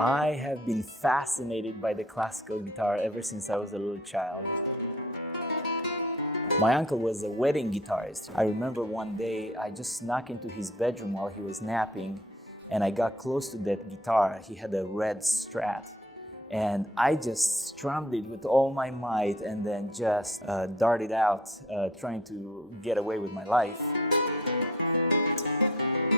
I have been fascinated by the classical guitar ever since I was a little child. My uncle was a wedding guitarist. I remember one day I just snuck into his bedroom while he was napping, and I got close to that guitar. He had a red Strat, and I just strummed it with all my might and then just darted out, trying to get away with my life.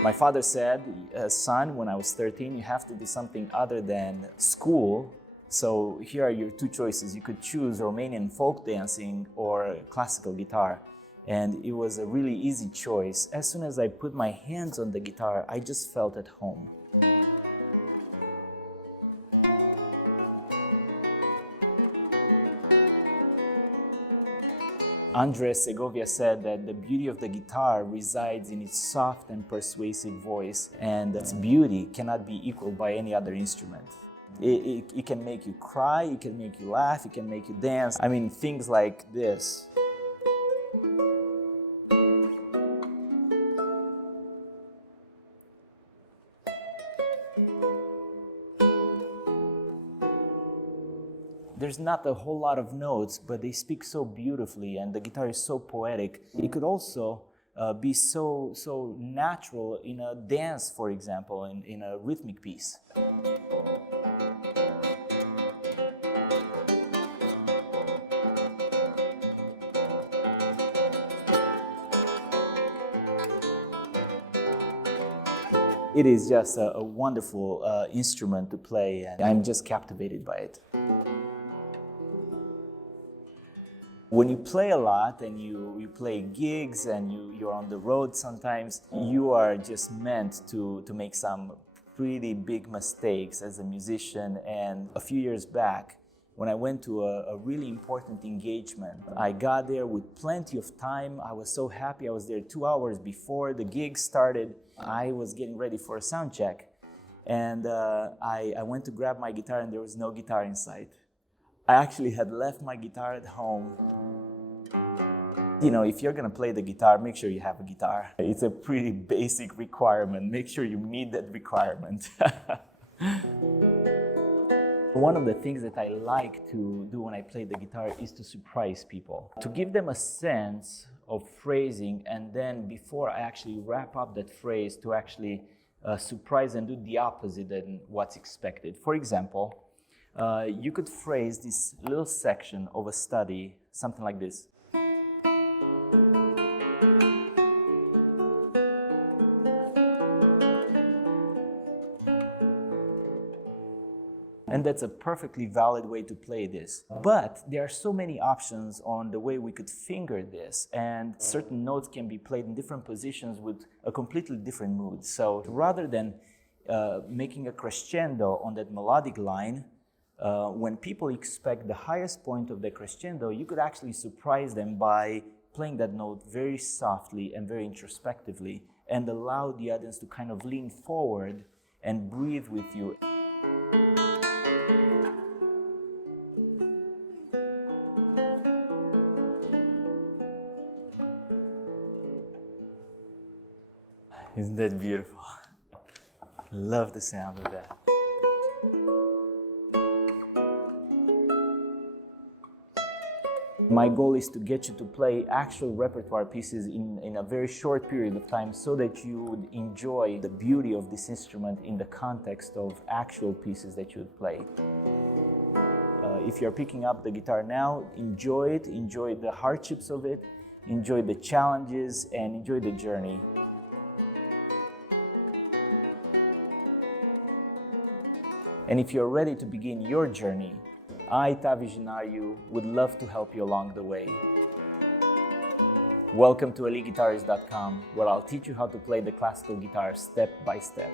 My father said, son, when I was 13, you have to do something other than school. So here are your two choices. You could choose Romanian folk dancing or classical guitar. And it was a really easy choice. As soon as I put my hands on the guitar, I just felt at home. Andres Segovia said that the beauty of the guitar resides in its soft and persuasive voice, and its beauty cannot be equaled by any other instrument. It can make you cry, it can make you laugh, it can make you dance. I mean, things like this. There's not a whole lot of notes, but they speak so beautifully, and the guitar is so poetic. It could also be so natural in a dance, for example, in a rhythmic piece. It is just a wonderful instrument to play, and I'm just captivated by it. When you play a lot and you play gigs and you're on the road sometimes, you are just meant to make some pretty big mistakes as a musician. And a few years back, when I went to a really important engagement, I got there with plenty of time. I was so happy. I was there 2 hours before the gig started. I was getting ready for a sound check. And I went to grab my guitar and there was no guitar in sight. I actually had left my guitar at home. You know, if you're gonna play the guitar, make sure you have a guitar. It's a pretty basic requirement. Make sure you meet that requirement. One of the things that I like to do when I play the guitar is to surprise people. To give them a sense of phrasing, and then before I actually wrap up that phrase, to actually surprise and do the opposite than what's expected. For example, you could phrase this little section of a study, something like this. And that's a perfectly valid way to play this. But there are so many options on the way we could finger this, and certain notes can be played in different positions with a completely different mood. So rather than making a crescendo on that melodic line, when people expect the highest point of the crescendo, you could actually surprise them by playing that note very softly and very introspectively, and allow the audience to kind of lean forward and breathe with you. Isn't that beautiful? Love the sound of that. My goal is to get you to play actual repertoire pieces in a very short period of time so that you would enjoy the beauty of this instrument in the context of actual pieces that you would play. If you're picking up the guitar now, enjoy it, enjoy the hardships of it, enjoy the challenges, and enjoy the journey. And if you're ready to begin your journey, I, Tavi Jinariu, would love to help you along the way. Welcome to EliteGuitarist.com, where I'll teach you how to play the classical guitar step by step.